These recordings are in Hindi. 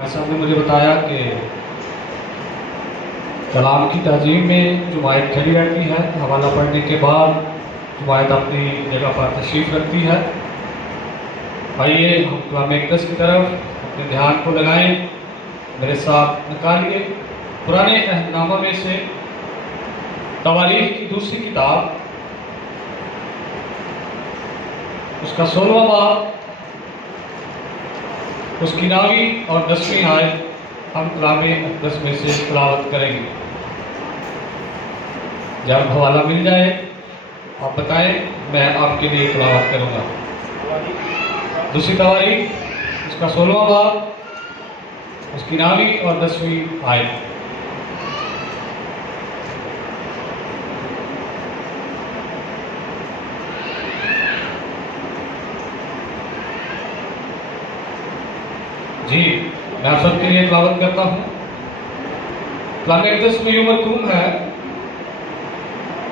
ऐसा आपने मुझे बताया कि कलाम की तहजीब में जुमायत खड़ी रहती है, हवाला पढ़ने के बाद जुमायत अपनी जगह पर तशरीफ़ रखती है। आइए हम कलाम अक़दस की तरफ अपने ध्यान को लगाएं। मेरे साथ निकालिए पुराने अहदनामा में से तवारीख की दूसरी किताब, उसका 16वां बाब, उसकी 9वीं और 10वीं आयत हम कलाम अक़दस में से तिलावत करेंगे। जब हवाला मिल जाए आप बताएं, मैं आपके लिए तिलावत करूंगा। दूसरी तवारीख, उसका 16वां बाब, उसकी 9वीं और 10वीं आयत। जी, मैं आप सबके लिए तिलावत करता हूँ। कलाम अक़दस में यूं मरकूम है,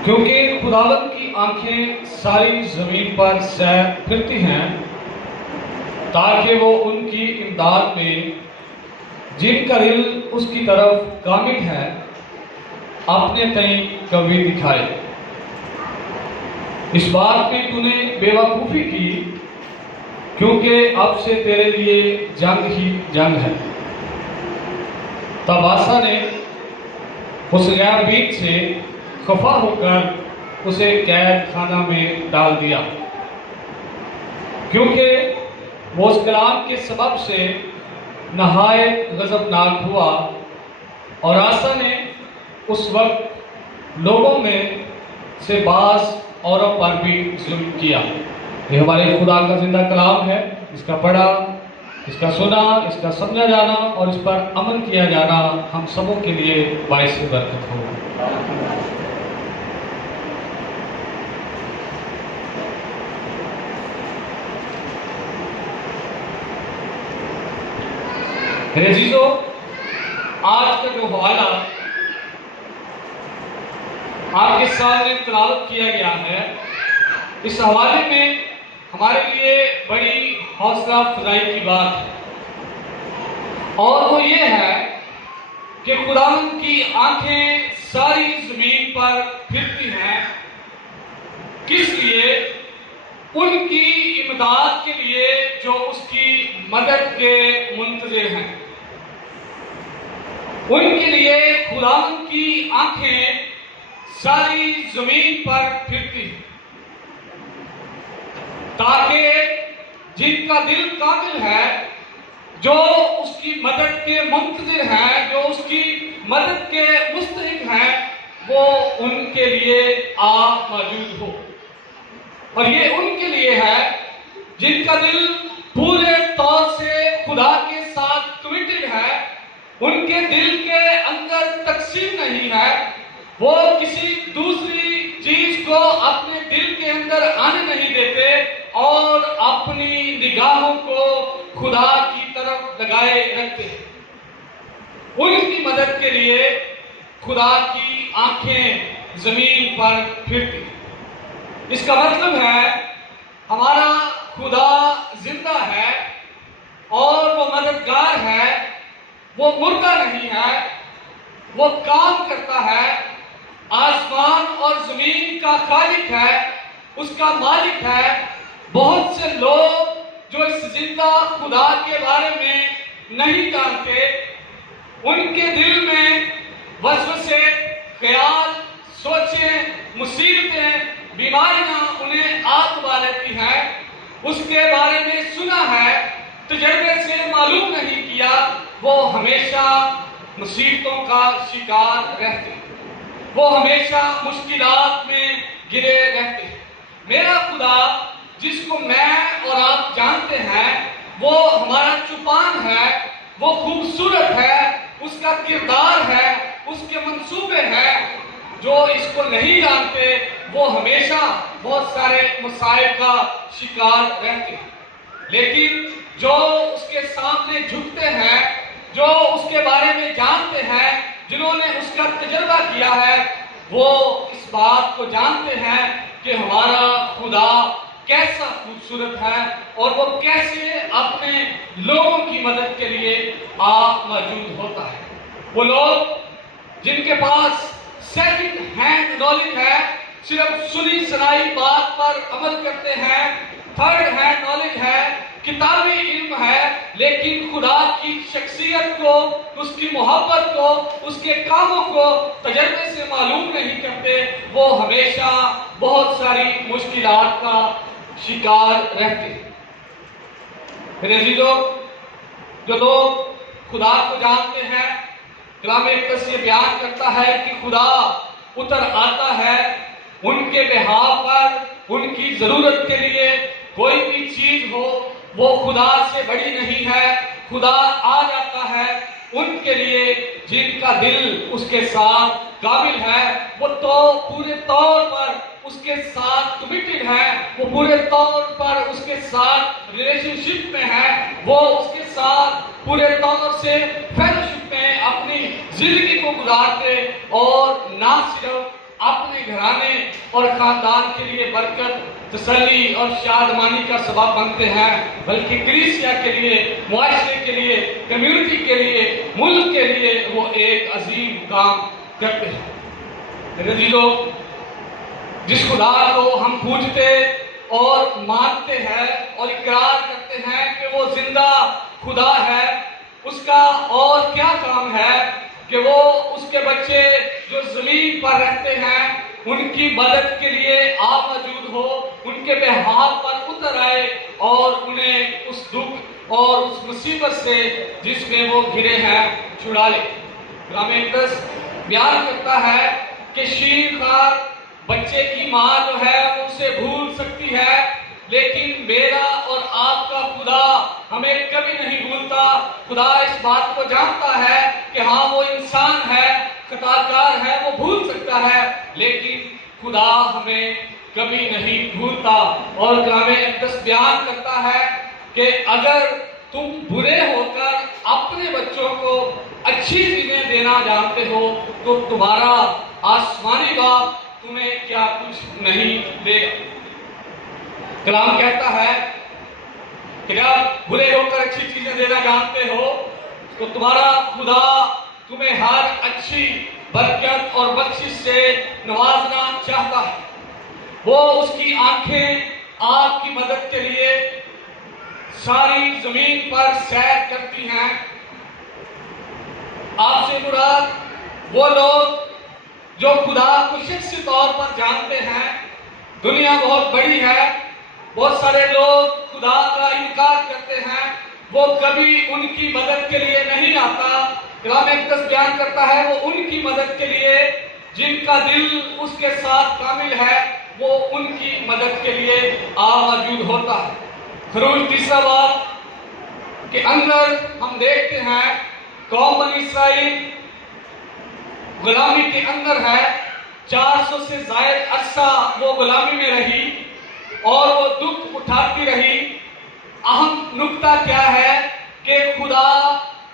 क्योंकि खुदावंद की आंखें सारी जमीन पर सैर फिरती हैं, ताकि वो उनकी इमदाद में जिनका दिल उसकी तरफ कामिल है अपने तई कवी दिखाए। इस बात में तूने बेवकूफ़ी की, क्योंकि अब से तेरे लिए जंग ही जंग है। तब आसा ने उस गैरबीन से खफा होकर उसे कैद खाना में डाल दिया, क्योंकि वो उस कलाम के सबब से नहायत गज़बनाक हुआ। और आसा ने उस वक्त लोगों में से बाज़ औरों पर भी जुल्म किया। ये हमारे खुदा का जिंदा कलाम है। इसका पढ़ा, इसका सुना, इसका समझा जाना और इस पर अमल किया जाना हम सबों के लिए बाइस बरकत हो। मेरे अजीजों, आज का जो हवाला आपके सामने तिलावत किया गया है, इस हवाले में हमारे लिए बड़ी हौसला अफजाई की बात है, और वो ये है कि खुदावंद की आंखें सारी जमीन पर फिरती हैं। किस लिए? उनकी इमदाद के लिए जो उसकी मदद के मुंतज़िर हैं। उनके लिए खुदावंद की आंखें सारी जमीन पर फिरती हैं, ताकि जिनका दिल काबिल है, जो उसकी मदद के मुंतज़िर हैं, जो उसकी मदद के मुस्तहिक हैं, वो उनके लिए आ मौजूद हो। और ये उनके लिए है जिनका दिल पूरे तौर से खुदा के साथ कमिटेड है। उनके दिल के अंदर तकसीम नहीं है, वो किसी दूसरी चीज को अपने दिल के अंदर आने नहीं देते और अपनी निगाहों को खुदा की तरफ लगाए रखते हैं। उनकी मदद के लिए खुदा की आंखें जमीन पर फिरती हैं। इसका मतलब है हमारा खुदा जिंदा है और वो मददगार है, वो मुर्दा नहीं है, वो काम करता है, आसमान और जमीन का खालिक है, उसका मालिक है। बहुत से लोग जो इस जिंदा खुदा के बारे में नहीं जानते, उनके दिल में वसवसे, ख्याल, सोचें, मुसीबतें, बीमारियां उन्हें आत्मा लेती हैं। उसके बारे में सुना है, तजर्बे से मालूम नहीं किया, वो हमेशा मुसीबतों का शिकार रहते हैं, वो हमेशा मुश्किलात में गिरे रहते हैं। मेरा खुदा जिसको मैं और आप जानते हैं, वो हमारा चुपान है, वो खूबसूरत है, उसका किरदार है, उसके मंसूबे हैं। जो इसको नहीं जानते वो हमेशा बहुत सारे मसाइल का शिकार रहते हैं, लेकिन जो उसके सामने झुकते हैं, जो उसके बारे में जानते हैं, जिन्होंने उसका तजर्बा किया है, वो इस बात को जानते हैं कि हमारा खुदा कैसा खूबसूरत है और वो कैसे अपने लोगों की मदद के लिए मौजूद होता है। वो लोग जिनके पास सेकंड हैंड नॉलेज है, सिर्फ सुनी सुनाई बात पर अमल करते हैं, थर्ड हैंड नॉलेज है, किताबी इल्म है, लेकिन खुदा की शख्सियत को, उसकी मोहब्बत को, उसके कामों को तजर्बे से मालूम नहीं करते, वो हमेशा बहुत सारी मुश्किलात का शिकार रहते हैं। फिर अजीजों, जो लोग खुदा को जानते हैं, कलाम मुक़द्दस ये बयान करता है कि खुदा उतर आता है उनके बिहाफ पर, उनकी जरूरत के लिए कोई भी चीज हो वो खुदा से बड़ी नहीं है, खुदा आ जाता है उनके लिए जिनका दिल उसके साथ काबिल है, वो तो पूरे तौर पर उसके साथ कमिटेड है, वो पूरे तौर पर उसके साथ रिलेशनशिप में है, वो उसके साथ पूरे तौर से फेलोशिप में अपनी जिंदगी को गुजारते और ना सिर्फ अपने घराने और खानदान के लिए बरकत, तसल्ली और शादमानी का सबब बनते हैं, बल्कि कलीसिया के लिए, मुआशरे के लिए, कम्युनिटी के लिए, मुल्क के लिए वो एक अजीम काम करते हैं। अजीजों, जिस खुदा को हम पूजते और मानते हैं और इकरार करते हैं कि वो जिंदा खुदा है, उसका और क्या काम है कि वो उसके बच्चे जो जमीन पर रहते हैं उनकी मदद के लिए मौजूद हो, उनके बेहाल पर उतर आए और उन्हें उस दुख और उस मुसीबत से जिसमें वो घिरे हैं छुड़ा ले। कलाम मुक़द्दस बयान करता है कि शीरखार बच्चे की मां जो है उसे भूल सकती है, लेकिन मेरा और आपका खुदा हमें कभी नहीं भूलता। खुदा इस बात को जानता है कि हाँ वो इंसान है, खताकार है, वो भूल सकता है, लेकिन खुदा हमें कभी नहीं भूलता। और कलाम मुक़द्दस बयान करता है कि अगर तुम बुरे होकर अपने बच्चों को अच्छी चीजें देना जानते हो तो तुम्हारा आसमानी बाप तुम्हें क्या कुछ नहीं देगा। कलाम कहता है कि जब बुरे होकर अच्छी चीजें देना जानते हो तो तुम्हारा खुदा तुम्हें हर अच्छी बरकत और बख्शिश से नवाजना चाहता है। वो उसकी आंखें आपकी मदद के लिए सारी जमीन पर सैर करती हैं। आपसे मुराद वो लोग जो खुदा को शख्सी तौर पर जानते हैं। दुनिया बहुत बड़ी है, बहुत सारे लोग खुदा का इनकार करते हैं, वो कभी उनकी मदद के लिए नहीं आता। कलाम मुक़द्दस बयान करता है वो उनकी मदद के लिए जिनका दिल उसके साथ कामिल है, वो उनकी मदद के लिए मौजूद होता है। खरूज 3 बाब के अंदर हम देखते हैं कौम बनी इस्राइल गुलामी के अंदर है। 400 से ज़ायद अरसा वो गुलामी में रही और वो दुख उठाती रही। अहम नुक्ता क्या है कि खुदा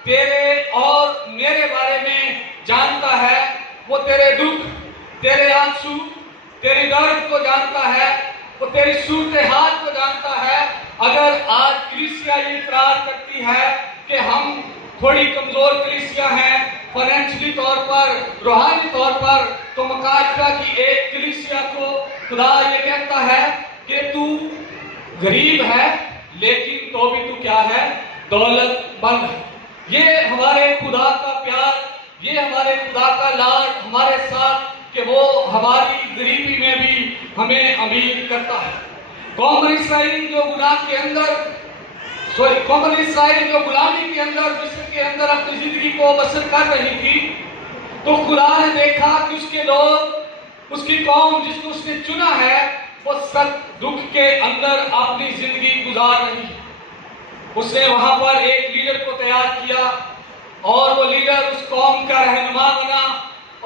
तेरे और मेरे बारे में जानता है। वो तेरे दुख, तेरे आंसू, तेरी दर्द को जानता है, वो तेरी सूरत हाल को जानता है। अगर आज कलीसिया ये इकरार करती है कि हम थोड़ी कमजोर कलीसिया हैं फाइनेंशियली तौर पर, रूहानी तौर पर, तो मकाशरा की एक कलीसिया को खुदा ये कहता है कि तू गरीब है लेकिन तो भी तू क्या है, दौलतमंद है। ये हमारे खुदा का प्यार, ये हमारे खुदा का लाड हमारे साथ कि वो हमारी गरीबी में भी हमें अमीर करता है। कौम इस्राइल जो गुनाह के अंदर कौम इस्राइल जो गुलामी के अंदर, मिस्र के अंदर अपनी जिंदगी को बसर कर रही थी, तो खुदा ने देखा कि उसके लोग, उसकी कौम जिसको उसने चुना है, वो सख्त दुख के अंदर अपनी जिंदगी गुजार रही है। उसने वहां पर एक लीडर को तैयार किया और वो लीडर उस कौम का रहनुमा बना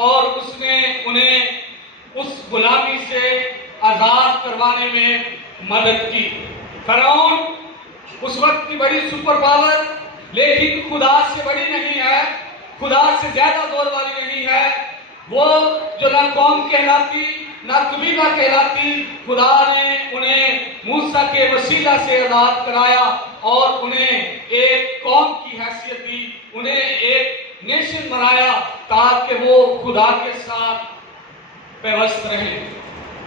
और उसने उन्हें उस गुलामी से आजाद करवाने में मदद की। फरौन उस वक्त की बड़ी सुपर पावर, लेकिन खुदा से बड़ी नहीं है, खुदा से ज्यादा जोर वाली नहीं है। वो जो ना कौम कहलाती ना कबीला कहलाती। खुदा ने उन्हें मूसा के वसीला से आजाद कराया और उन्हें एक कौम की हैसियत दी, उन्हें एक नेशन बनाया ताकि वो खुदा के साथ पेवस्त रहे।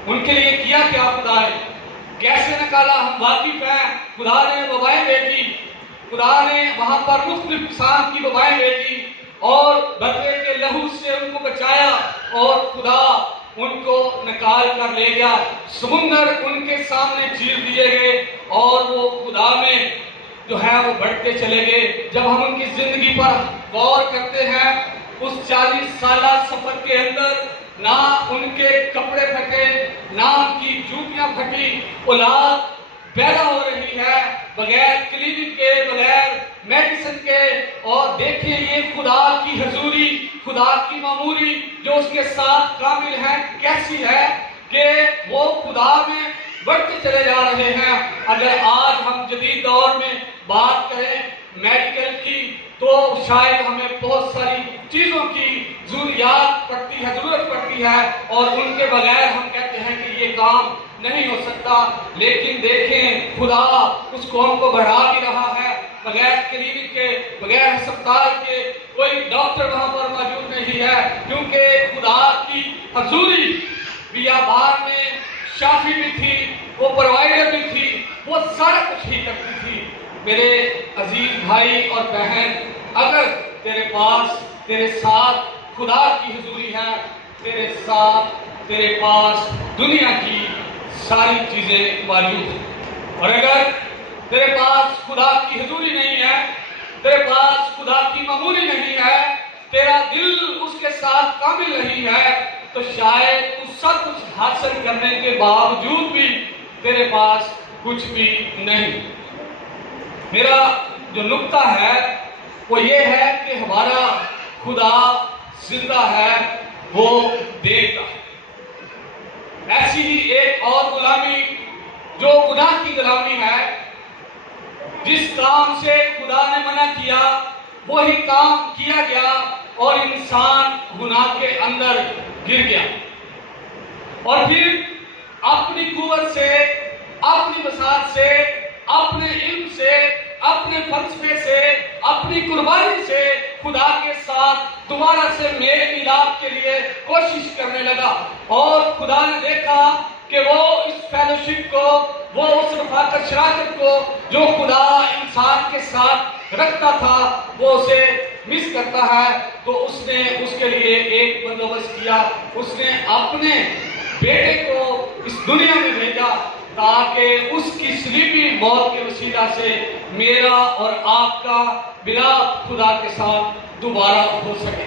उनके लिए किया क्या खुदा ने, कैसे निकाला हम वाकिफ हैं। खुदा ने वबाएं भेजी, खुदा ने वहां पर मुख्तलिफ किस्म की वबाएं भेजी और बकरे के लहू से उनको बचाया और खुदा उनको निकाल कर ले गया। समुंदर उनके सामने चीर दिए गए और वो खुदा में जो है वो बढ़ते चले गए। जब हम उनकी जिंदगी पर गौर करते हैं, उस 40 साला सफर के अंदर ना उनके कपड़े फटे, ना उनकी जूतियां फटी, औलाद पैदा हो रही है बगैर क्लिनिक के, बगैर मेडिसिन के। और देखिए ये खुदा की हजूरी, खुदा की मामूरी जो उसके साथ कामिल है कैसी है कि वो खुदा में बढ़ते चले जा रहे हैं। अगर आज हम जदीद दौर में बात करें मेडिकल की, तो शायद हमें बहुत सारी चीजों की जरूरत पड़ती है और उनके बगैर हम कहते हैं कि ये काम नहीं हो सकता। लेकिन देखें खुदा उस कौम को बढ़ा भी रहा है, बगैर क्लिनिक के, बगैर अस्पताल के, कोई डॉक्टर वहां पर मौजूद नहीं है, क्योंकि खुदा की हजूरी बियाबान में शाफी भी थी, वो प्रोवाइडर भी थी, वो सारा कुछ ही करती थी। मेरे अजीज भाई और बहन, अगर तेरे पास, तेरे साथ खुदा की हजूरी है, तेरे साथ, तेरे पास दुनिया की सारी चीजें मौजूद हैं। और अगर तेरे पास खुदा की हजूरी नहीं है, तेरे पास खुदा की मामूली नहीं है, तेरा दिल उसके साथ कामिल नहीं है, तो शायद तू सब कुछ हासिल करने के बावजूद भी तेरे पास कुछ भी नहीं। मेरा जो नुक्ता है वो ये है कि हमारा खुदा जिंदा है, वो देखता है। ऐसी ही एक और गुलामी जो गुनाह की गुलामी है, जिस काम से खुदा ने मना किया वही काम किया गया और इंसान गुनाह के अंदर गिर गया और फिर अपनी कुव्वत से, अपनी वसात से, अपने इल्म से, अपने फलसफे से, अपनी कुर्बानी से खुदा के साथ दोबारा से मेल मिलाप के लिए कोशिश करने लगा। और खुदा ने देखा कि वो इस फेलोशिप को, वो उस रफाकत शराकत को जो खुदा इंसान के साथ रखता था, वो उसे मिस करता है। तो उसने उसके लिए एक बंदोबस्त किया, उसने अपने बेटे को इस दुनिया में भेजा ताकि उसकी सलीबी मौत के वसीला से मेरा और आपका मिलाप खुदा के साथ दोबारा हो सके।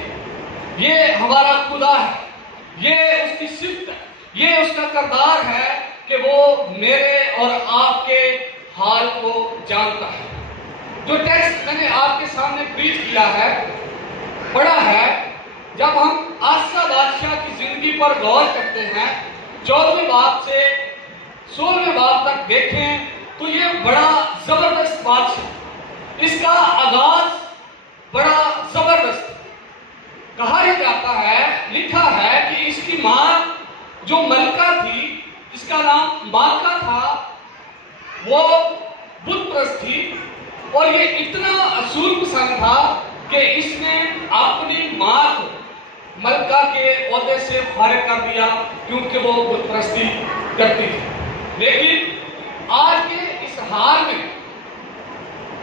ये हमारा खुदा है, ये उसकी सिफ्त है, ये उसका किरदार है कि वो मेरे और आपके हाल को जानता है। जो टेक्स्ट मैंने आपके सामने प्रीच किया है, पढ़ा है, जब हम आसा बादशाह की जिंदगी पर गौर करते हैं, 14वें बाब से 16वें बाब तक देखें तो ये बड़ा जबरदस्त बादशाह, इसका आगाज बड़ा जबरदस्त। कहा जाता है, लिखा है कि इसकी मां जो मलका थी, इसका नाम माका था, वो बुत परस्त थी और ये इतना असूल पसंद था कि इसने अपनी मां को मलका के ओहदे से फारिग कर दिया क्योंकि वो बुत परस्ती करती थी। लेकिन आज के इस हाल में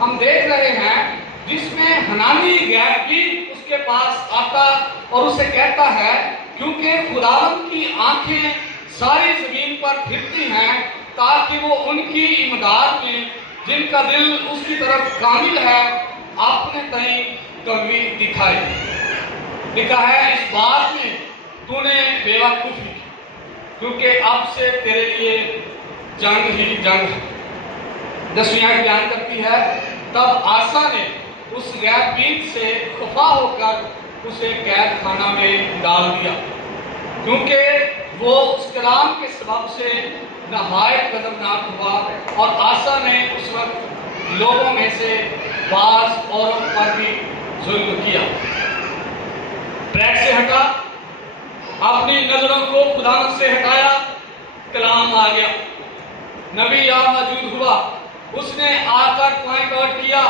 हम देख रहे हैं जिसमें हनानी गैबी उसके पास आता और उसे कहता है, क्योंकि खुदावंद की आंखें सारी जमीन पर फिरती हैं ताकि वो उनकी इमदाद में जिनका दिल उसकी तरफ कामिल है अपने तय कमी दिखाए। लिखा है, इस बात में तूने बेवकूफी की, क्योंकि अब से तेरे लिए जंग ही जंग है। 10वीं आयत बयान करती है, तब आसा ने उस गैबीन से खफा होकर उसे कैद खाना में डाल दिया, क्योंकि वो उस कलाम के सबब से नहायत गज़बनाक हुआ। और आसा ने उस वक्त लोगों में से बाज़ औरों पर भी जुल्म किया। ट्रैक से हटा, अपनी नजरों निशानों को खुदावंद से हटाया, कलाम आ गया, नबी यहाँ मौजूद हुआ, उसने आकर पॉइंट आउट किया,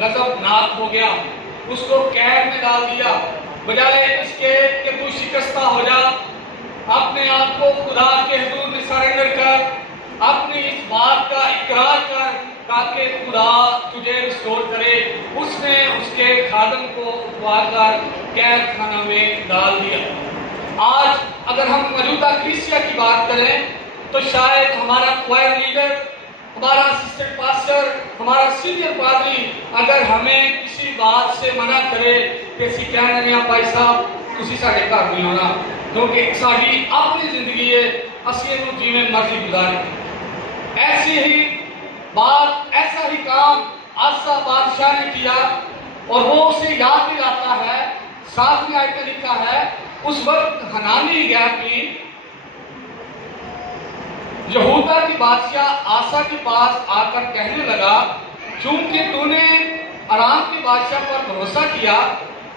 गजबनाक हो गया, उसको कैद में डाल दिया। बजाय इसके कि तू शिकस्ता हो जा, अपने आप को खुदा के हुजूर में सरेंडर कर, अपनी इस बात का इकरार कर ताकि खुदा तुझे रिस्टोर करे। उसने उसके खादम को उठवाकर कैद खाना में डाल दिया। आज अगर हम मौजूदा कलीसिया की बात करें तो शायद हमारा क्वायर लीडर, हमारा असिस्टेंट पास्टर, हमारा सीनियर पादरी अगर हमें किसी बात से मना करे कि सी कहना नहीं भाई साहब तुसी साडे घर नहीं आना, क्योंकि साडी अपनी जिंदगी है, असीं इहनूं जिवें मर्जी गुजारे। ऐसी ही बात, ऐसा ही काम आसा बादशाह ने किया और वो उसे याद दिलाता है। 7वीं आयत में लिखा है, उस वक्त हनानी याकीन यहूदा की बादशाह आसा के पास आकर कहने लगा, चूंकि तूने अराम के बादशाह पर भरोसा किया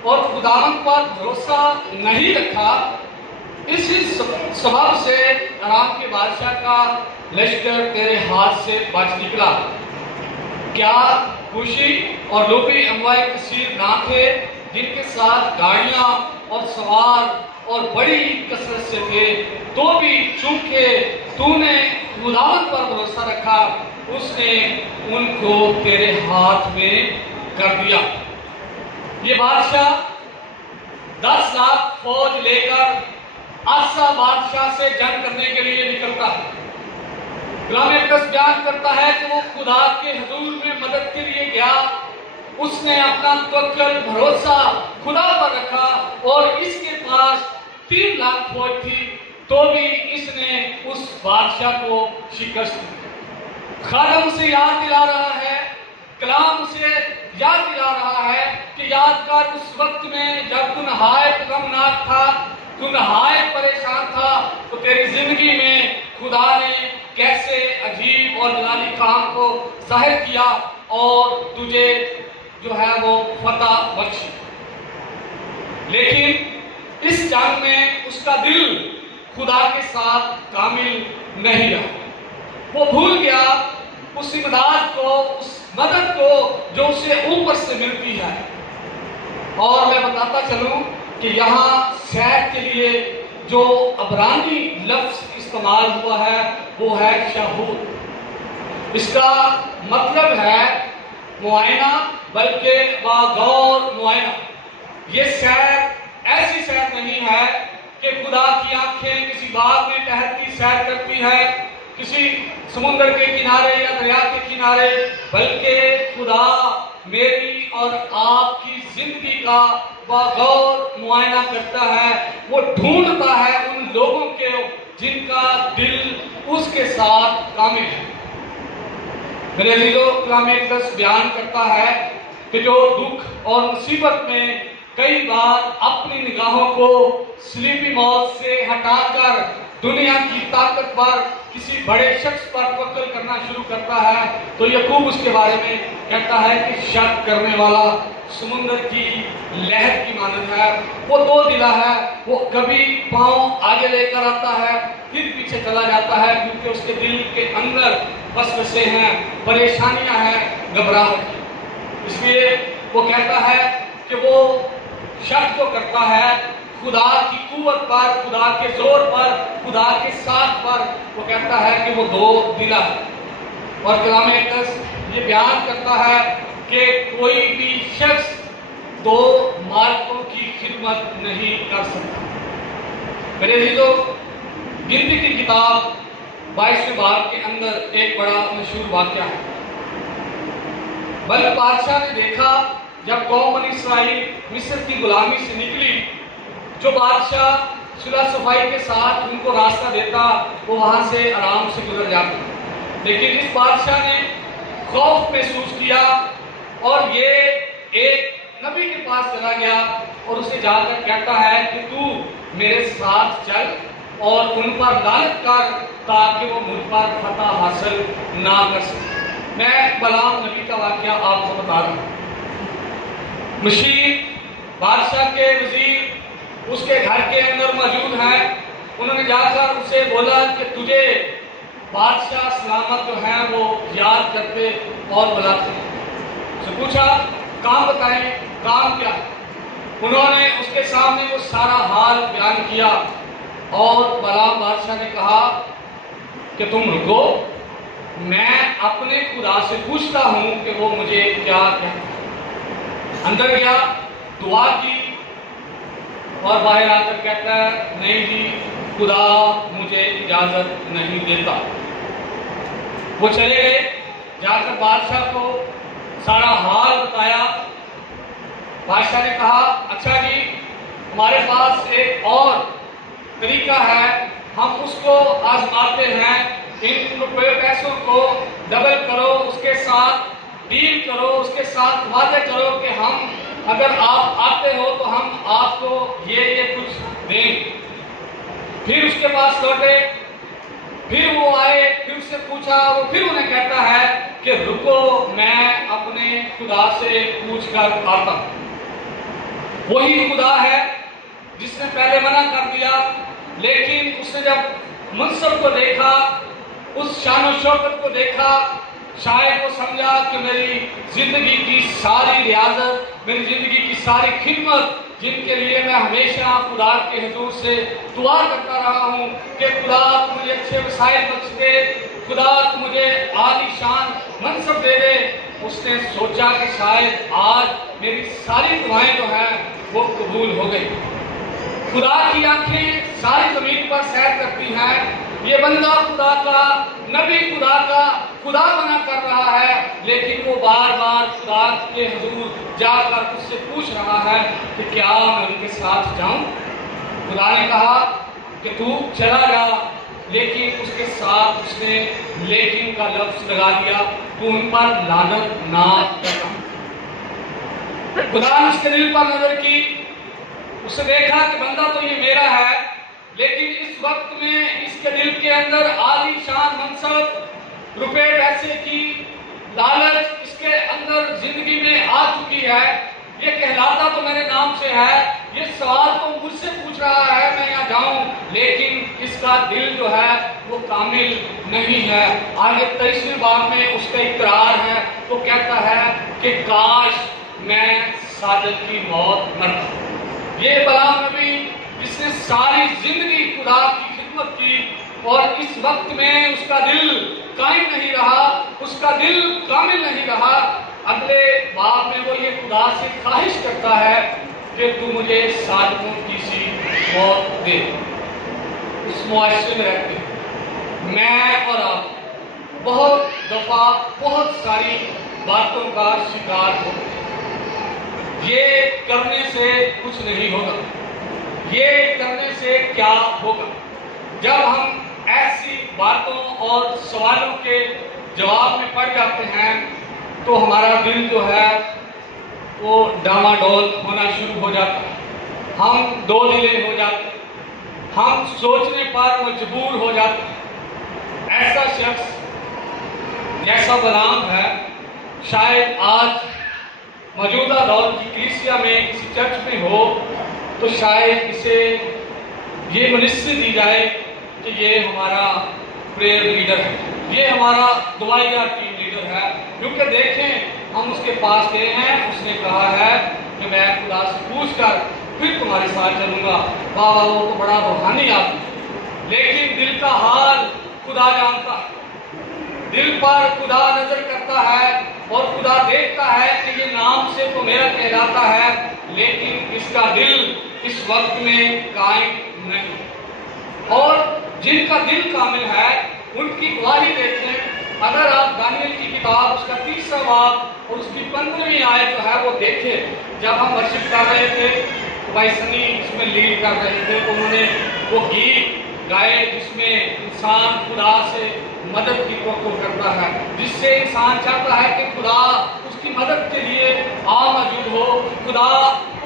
और खुदावंद पर भरोसा नहीं रखा, इसी सबब से अराम के बादशाह का लश्कर तेरे हाथ से बच निकला। क्या खुशी और लोभी अमवाए कसीर ना थे जिनके साथ गाड़ियां और सवार और बड़ी कसरत से थे, तो भी चूंकि तूने खुदावंद पर भरोसा रखा, उसने उनको तेरे हाथ में कर दिया। ये बादशाह 10 लाख फौज लेकर आसा बादशाह से जंग करने के लिए निकलता है। कलाम मुक़द्दस बयान करता है कि वो खुदा के हुजूर में मदद के लिए गया, उसने अपना तवक्कुल भरोसा खुदा पर रखा और इसके पास 3 लाख फौज थी, तो भी इसने उस बादशाह को शिकस्त दी। खादम उसे याद दिला रहा है, कलाम उसे याद दिला रहा है कि याद कर उस वक्त में जब तू नहायत गमनाक था, तू नहायत परेशान था, तो तेरी जिंदगी में खुदा ने कैसे अजीब और जलाली काम को जाहिर किया और तुझे जो है वो फतह बख्शी। लेकिन इस जंग में उसका दिल खुदा के साथ कामिल नहीं रहा। वो भूल गया उस इमदाद को, उस मदद को जो उसे ऊपर से मिलती है। और मैं बताता चलूं कि यहाँ सैर के लिए जो अबरानी लफ्ज इस्तेमाल हुआ है वो है शाहूद। इसका मतलब है मुआयना, बल्कि गौर मुआयना। ये सैर ऐसी सैर नहीं है कि खुदा की आंखें किसी बाग में टहलती सैर करती है, किसी समुद्र के किनारे या दरिया के किनारे, बल्कि खुदा मेरी और आपकी जिंदगी का बगौर मुआयना करता है। वो ढूंढता है उन लोगों के जिनका दिल उसके साथ कामिल है। मेरे अजीजों, कलाम मुक़द्दस बयान करता है कि जो दुख और मुसीबत में कई बार अपनी निगाहों को स्लीपी मौत से हटाकर दुनिया की ताकत पर किसी बड़े शख्स पर तवक्कुल करना शुरू करता है, तो याकूब उसके बारे में कहता है कि शक करने वाला समुद्र की लहर की मानद है। वो दो दिला है, वो कभी पांव आगे लेकर आता है फिर पीछे चला जाता है, क्योंकि उसके दिल के अंदर वसवसे हैं, परेशानियां हैं, घबराहट। इसलिए वो कहता है कि वो शक तो करता है खुदा की कुव्वत पर, खुदा के जोर पर, खुदा के साथ पर। वो कहता है कि वो दो दिला है। और कलाम मुक़द्दस ये बयान करता है कि कोई भी शख्स दो मालिकों की खिदमत नहीं कर सकता। मेरे अजीजों, गिनती की किताब 22वें बाब के अंदर एक बड़ा मशहूर वाक़या है। बल्कि बादशाह ने देखा जब कौम बनी इस्राइल मिस्र की गुलामी से निकली, जो बादशाह सुलह सफाई के साथ उनको रास्ता देता वो वहां से आराम से गुजर जाता। लेकिन इस बादशाह ने खौफ महसूस किया और ये एक नबी के पास चला गया और उसे जाकर कहता है कि तू मेरे साथ चल और उन पर लानत कर ताकि वो मुझ पर फतह हासिल ना कर सके। मैं बलाम नबी का वाकया आपको बता रहा हूँ। मशीर बादशाह के वजीर उसके घर के अंदर मौजूद हैं उन्होंने जाकर उसे बोला कि तुझे बादशाह सलामत जो है वो याद करते और बुलाते हैं। उसने पूछा काम बताएं, काम क्या है? उन्होंने उसके सामने वो सारा हाल बयान किया और बलाम बादशाह ने कहा कि तुम रुको, मैं अपने खुदा से पूछता हूं कि वो मुझे क्या कहता है। अंदर गया, दुआ की और बाहर आकर कहता है नहीं जी, खुदा मुझे इजाजत नहीं देता। वो चले गए, जाकर बादशाह को सारा हाल बताया। बादशाह ने कहा अच्छा जी, हमारे पास एक और तरीका है, हम उसको आजमाते हैं, इन रुपये पैसों को डबल करो, उसके साथ डील करो, उसके साथ वादे करो कि हम अगर आप आते हो तो हम आपको ये कुछ देंगे। फिर उसके पास लौटे, फिर वो आए, फिर उससे पूछा, वो फिर उन्हें कहता है कि रुको, मैं अपने खुदा से पूछ कर आता हूं। वही खुदा है जिसने पहले मना कर दिया, लेकिन उसने जब मनसब को देखा, उस शान और शौकत को देखा, शायद वो समझा कि मेरी जिंदगी की सारी रियाजत, मेरी जिंदगी की सारी खिदमत, जिनके लिए मैं हमेशा खुदा के हुजूर से दुआ करता रहा हूँ कि खुदा तू मुझे अच्छे वसाइल बख्श दे, खुदा तू मुझे आलीशान मनसब दे दे। उसने सोचा कि शायद आज मेरी सारी दुआएं जो हैं वो कबूल हो गई। खुदा की आंखें सारी जमीन पर सैर करती हैं। ये बंदा खुदा का, नबी खुदा का खुदा बना कर रहा है, लेकिन वो बार बार खुदा के हुजूर जाकर उससे पूछ रहा है कि क्या मैं उनके साथ जाऊं। खुदा ने कहा कि तू चला जा, लेकिन उसके साथ उसने लेकिन का लफ्ज लगा दिया, तू उन पर लानत ना करना। खुदा ने उसके दिल पर नजर की, उसने देखा कि बंदा तो ये मेरा है, लेकिन इस वक्त में इसके दिल के अंदर आलीशान मनसब, रुपए पैसे की लालच इसके अंदर जिंदगी में आ चुकी है। ये कहलाता तो मेरे नाम से है, ये सवाल तो मुझसे पूछ रहा है मैं यहाँ जाऊं, लेकिन इसका दिल जो है वो कामिल नहीं है। आगे 23वें बाब में उसका इकरार है, तो कहता है कि काश मैं साजिद की मौत मरता। ये बलाम नबी जिसने सारी जिंदगी खुदा की खिदमत की और इस वक्त में उसका दिल कायम नहीं रहा, उसका दिल कामिल नहीं रहा, अगले बाब में वो ये खुदा से ख्वाहिश करता है कि तू मुझे साजिदों की सी मौत दे। इस मुआशरे में रहते मैं और आप बहुत दफा बहुत सारी बातों का शिकार होते हैं। ये करने से कुछ नहीं होगा, ये करने से क्या होगा। जब हम ऐसी बातों और सवालों के जवाब में पड़ जाते हैं तो हमारा दिल जो है वो डामाडोल होना शुरू हो जाता है, हम दो दिले हो जाते हैं, हम सोचने पर मजबूर हो जाते हैं। ऐसा शख्स जैसा बलाम है, शायद आज मौजूदा दौर की कलीसिया में किसी चर्च में हो तो शायद इसे ये मुनिस्सी दी जाए कि ये हमारा प्रेयर लीडर है, ये हमारा दुआइया टीम लीडर है, क्योंकि देखें हम उसके पास गए हैं, उसने कहा है कि मैं खुदा से पूछ कर फिर तुम्हारे साथ चलूंगा। वाह, वो तो बड़ा रूहानी आदमी, लेकिन दिल का हाल खुदा जानता है। दिल पर खुदा नजर करता है और खुदा देखता है कि ये नाम से तो मेरा कहलाता है, लेकिन इसका दिल इस वक्त में कायम नहीं। और जिनका दिल कामिल है उनकी गवाही देखें। अगर आप दानियल की किताब उसका 3रा बाब और उसकी 15वीं आयत जो है वो देखें। जब हम वर्शिप कर रहे थे तो भाई सनी इसमें लीड कर रहे थे, तो उन्होंने वो गीत गाए जिसमें इंसान खुदा से मदद की तवक्को करता है, जिससे इंसान चाहता है कि खुदा उसकी मदद के लिए आ मौजूद हो, खुदा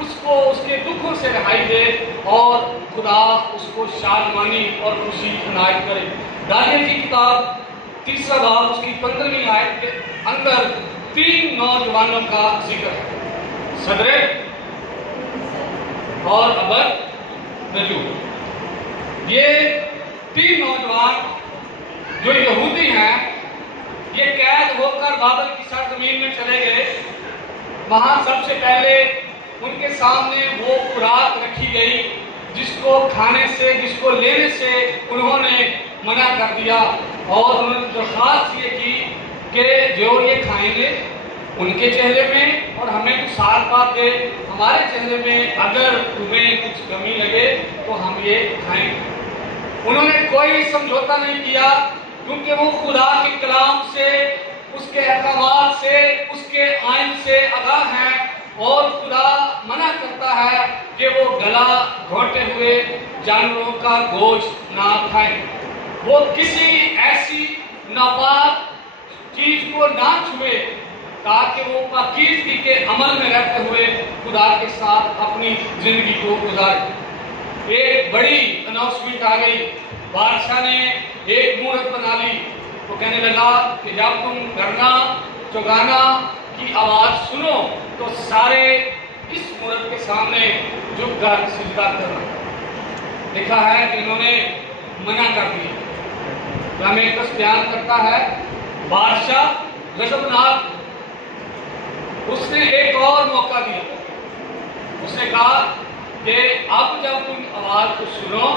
उसको उसके दुखों से रिहाई दे और खुदा उसको शादमानी और खुशी इनायत करे। दानियल की किताब 3रा बाब उसकी 15वीं आयत के अंदर 3 नौजवानों का जिक्र है, सदरक और अबद नजूर। ये 3 नौजवान जो यहूदी हैं, ये कैद होकर बाबल की सरजमीन में चले गए। वहां सबसे पहले उनके सामने वो खुराक रखी गई जिसको खाने से, जिसको लेने से उन्होंने मना कर दिया, और उन्होंने दरख्वास्त ये की कि जो ये खाएंगे उनके चेहरे में और हमें कुछ साल बाद दे, हमारे चेहरे में अगर तुम्हें कुछ कमी लगे तो हम ये खाएंगे। उन्होंने कोई समझौता नहीं किया, क्योंकि वो खुदा के कलाम से, उसके अहकाम से, उसके आइन से आगाह हैं, और खुदा मना करता है कि वो गला घोंटे हुए जानवरों का गोश्त ना खाएं। वो किसी ऐसी नापाक चीज को ना छुए ताकि वो पाकीज़गी के अमल में रहते हुए खुदा के साथ अपनी जिंदगी को गुजारे। एक बड़ी अनाउंसमेंट आ गई, बादशाह ने एक मूर्त बना ली। तो कहने लगा कि जब तुम गरना चौगाना की आवाज सुनो तो सारे इस मूर्त के सामने झुककर सिजदा करना। लिखा है कि इन्होंने मना कर दिया। रामेकस बयान करता है, बादशाह गजबनाक, उसने एक और मौका दिया। उसने कहा कि अब जब तुम आवाज को सुनो,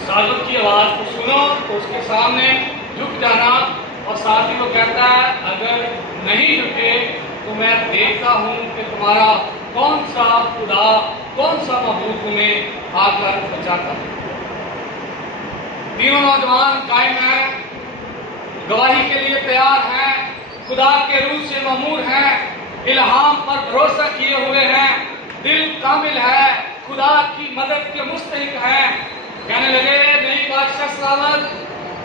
साजों की आवाज को सुनो, तो उसके सामने झुक जाना। और साथ ही वो कहता है, अगर नहीं झुके तो मैं देखता हूं कि तुम्हारा कौन सा खुदा, कौन सा महबूब तुम्हें आकर बचाता है। तीनों नौजवान कायम हैं, गवाही के लिए तैयार हैं, खुदा के रूह से ममूर हैं, इल्हाम पर भरोसा किए हुए हैं, दिल कामिल है, खुदा की मदद के मुस्तहिक हैं। कहने लगे, नहीं बादशाह सलामत,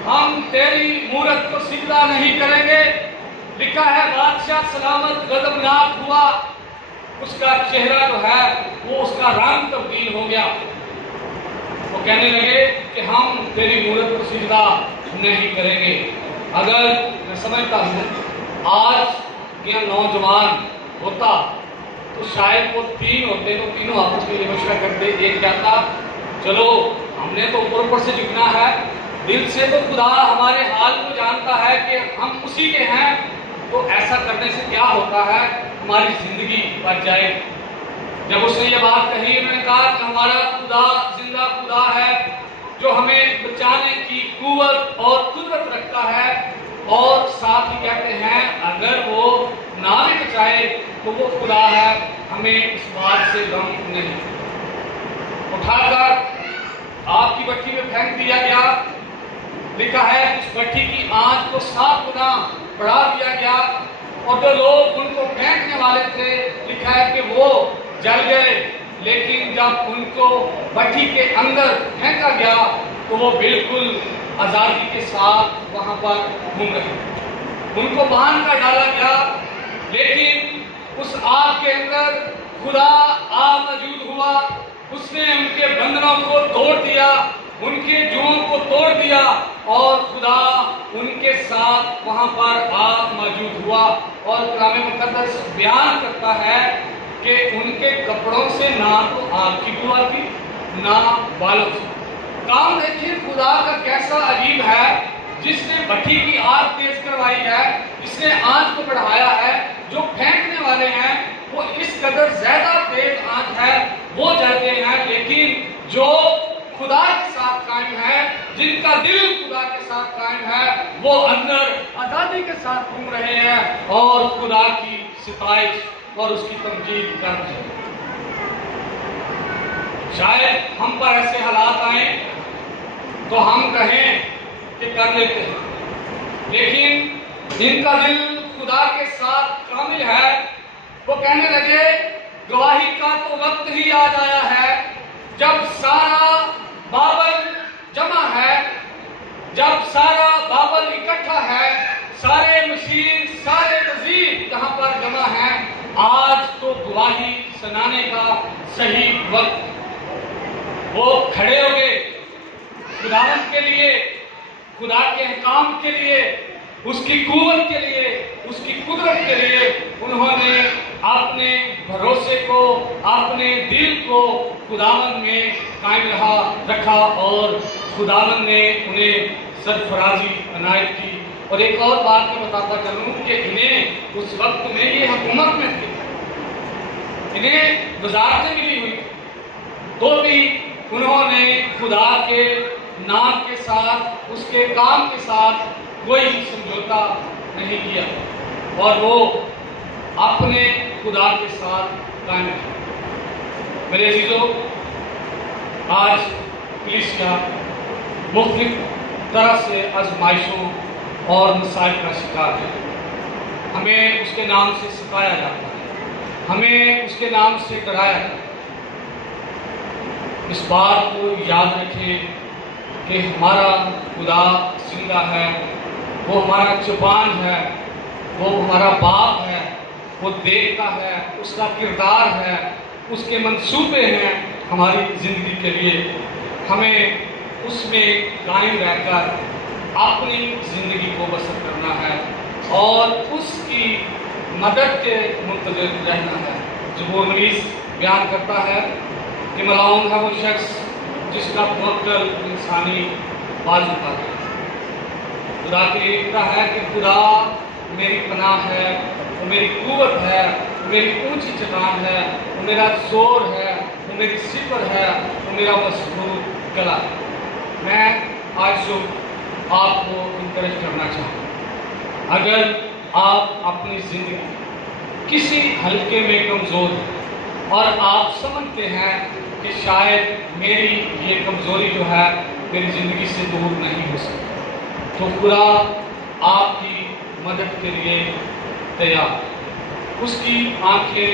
हम तेरी मूरत को सिजदा नहीं करेंगे। लिखा है बादशाह सलामत गजबनाक हुआ, उसका चेहरा जो है वो उसका रंग तब्दील हो गया। वो कहने लगे कि हम तेरी मूरत को सिजदा नहीं करेंगे। अगर मैं समझता हूँ आज यह नौजवान होता तो शायद वो 3 होते तो तीनों आपस में मशवरा करते। एक कहता, चलो हमने तो ऊपर से झुकना है, दिल से तो खुदा हमारे हाल को जानता है कि हम उसी के हैं, तो ऐसा करने से क्या होता है, हमारी जिंदगी बच जाए। जब उसने ये बात कही, उन्होंने कहा कि हमारा खुदा जिंदा खुदा है जो हमें बचाने की कुव्वत और कुदरत रखता है, और साथ ही कहते हैं अगर वो ना भी बचाए तो वो खुदा है, हमें इस बात से गम नहीं। उठाकर आपकी भट्टी में फेंक दिया गया। लिखा है उस भट्टी की आंच को 7 गुना बढ़ा दिया गया, और जो लोग उनको फेंकने वाले थे, लिखा है कि वो जल गए। लेकिन जब उनको भट्टी के अंदर फेंका गया तो वो बिल्कुल आज़ादी के साथ वहां पर घूम रहे। उनको बांध कर डाला गया, लेकिन उस आग के अंदर खुदा मौजूद हुआ। उसने उनके बंधनों को तोड़ दिया, उनके जुओं को तोड़ दिया, और खुदा उनके साथ वहां पर आग मौजूद हुआ। और कलाम मुकद्दस बयान करता है कि उनके कपड़ों से ना तो आग की बू आती, ना बालों से। काम देखिए खुदा का कैसा अजीब है, जिसने भट्टी की आग तेज करवाई है, जिसने आंच को बढ़ाया है। जो फेंकने वाले हैं वो इस कदर ज्यादा तेज आंच है, वो जलते हैं, लेकिन जो खुदा के साथ कायम है, जिनका दिल खुदा के साथ कायम है, वो अंदर आजादी के साथ घूम रहे हैं और खुदा की सिताइश और उसकी तमजीद कर रहे हैं। शायद हम पर ऐसे हालात आए तो हम कहें कि कर लेते हैं, लेकिन जिनका दिल खुदा के साथ कामिल है वो कहने लगे, गवाही का तो वक्त ही याद आया है जब सारा बाबल जमा है, जब सारा बाबल इकट्ठा है, सारे मशीन, सारे वजीर जहां पर जमा है। आज तो गवाही सुनाने का सही वक्त। वो खड़े हो गए खुदावंद के लिए, खुदा के अहकाम के लिए, उसकी कुव्वत के लिए, उसकी कुदरत के लिए। उन्होंने अपने भरोसे को, अपने दिल को खुदावंद में कायम रखा और खुदावंद ने उन्हें सरफराजी अनायत की। और एक और बात मैं बताता चलूं कि इन्हें उस वक्त में ये हुकूमत में थे, इन्हें वजारतें मिली हुई, तो भी उन्होंने खुदा के नाम के साथ, उसके काम के साथ कोई समझौता नहीं किया और वो अपने खुदा के साथ कायम रहे। मेरे अजीजों, आज कलीसिया मुख्तलिफ तरह से आजमाइशों और मसाइल का शिकार है। हमें उसके नाम से सिखाया जाता है, हमें उसके नाम से डराया जाता है। इस बात को याद रखें कि हमारा खुदा जिंदा है, वो हमारा जुबान है, वो हमारा बाप है, वो देखता है, उसका किरदार है, उसके मंसूबे हैं हमारी ज़िंदगी के लिए। हमें उसमें कायम रहकर अपनी ज़िंदगी को बसर करना है और उसकी मदद के मुंतज़िर रहना है। ज़बूर नवीस बयान करता है कि मलाउन है वो शख्स जिसका तवक्कुल इंसानी बाजू पर है। खुदा के लिए लिखता है कि खुदा मेरी पनाह है, वो मेरी कुव्वत है, वो मेरी ऊंची चट्टान है, वो मेरा जोर है, वो मेरी सिपर है, वो मेरा मजबूत गला है। मैं आज सुबह आपको इंकरेज करना चाहूँ, अगर आप अपनी ज़िंदगी किसी हल्के में कमज़ोर हैं और आप समझते हैं कि शायद मेरी ये कमज़ोरी जो है मेरी ज़िंदगी से दूर नहीं हो सकती, तो खुदा आपकी मदद के लिए तैयार। उसकी आंखें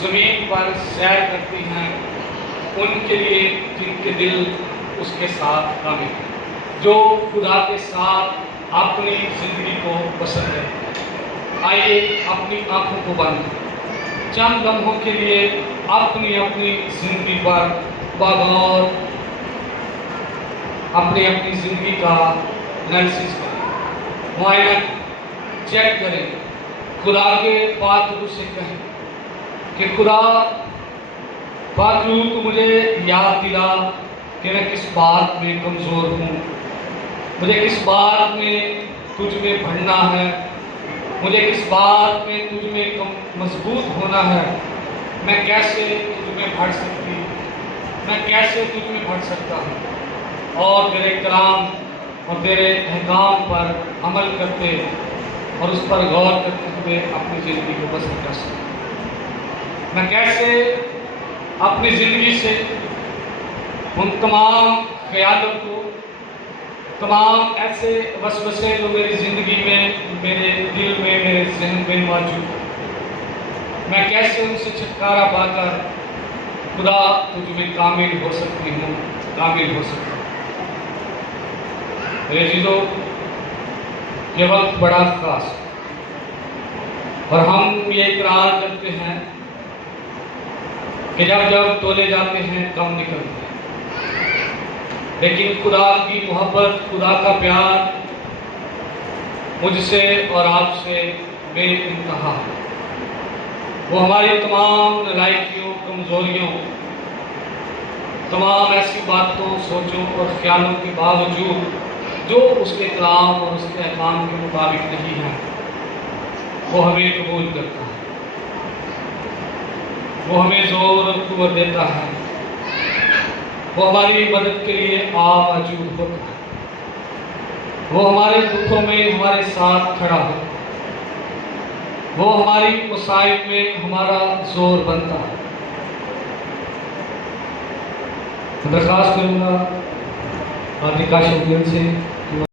ज़मीन पर सैर करती हैं उनके लिए जिनके दिल उसके साथ कामिल हैं, जो खुदा के साथ अपनी ज़िंदगी को बसर करते हैं। आइए अपनी आंखों को बंद करें, चंद लम्हों के लिए अपनी अपनी ज़िंदगी पर बगौर अपनी ज़िंदगी का एनालिसिस करें, मुआयना चेक करें, खुदा के पाक से कहें कि खुदा पाक तो मुझे याद दिला कि मैं किस बात में कमज़ोर हूँ, मुझे किस बात में तुझ में बढ़ना है, मुझे किस बात में तुझ में मजबूत होना है, मैं कैसे तुझ में बढ़ सकती, मैं कैसे तुझ में बढ़ सकता हूँ और तेरे कलाम और तेरे अहकाम पर अमल करते और उस पर गौर करते हुए अपनी ज़िंदगी को बसर कर सकूँ। मैं कैसे अपनी ज़िंदगी से उन तमाम ख्यालों को, तमाम ऐसे वसवसे जो मेरी ज़िंदगी में, मेरे दिल में, मेरे जहन में मौजूद, मैं कैसे उनसे छुटकारा पाकर खुदा तुझ में कामिल हो सकती हूँ, कामिल हो सकती हूँ। मेरे अज़ीज़ों, ये वक्त बड़ा खास है और हम ये इकरार करते हैं कि जब जब तोले जाते हैं कम निकलते हैं, लेकिन खुदा की मोहब्बत, खुदा का प्यार मुझसे और आपसे बेइंतहा है। वो हमारी तमाम नालायकियों, कमज़ोरियों, तमाम ऐसी बातों, सोचों और ख्यालों के बावजूद जो उसके कलाम और उसके अहकाम के मुताबिक नहीं है, वो हमें कबूल करता है, वो हमें ज़ोर और क़ुव्वत देता है, वो हमारी मदद के लिए मौजूद होता है, वो हमारे दुखों में हमारे साथ खड़ा हो, वो हमारी मुसाइब में हमारा जोर बनता है। दरख्वास्त करूँगा आदिका शोगियन से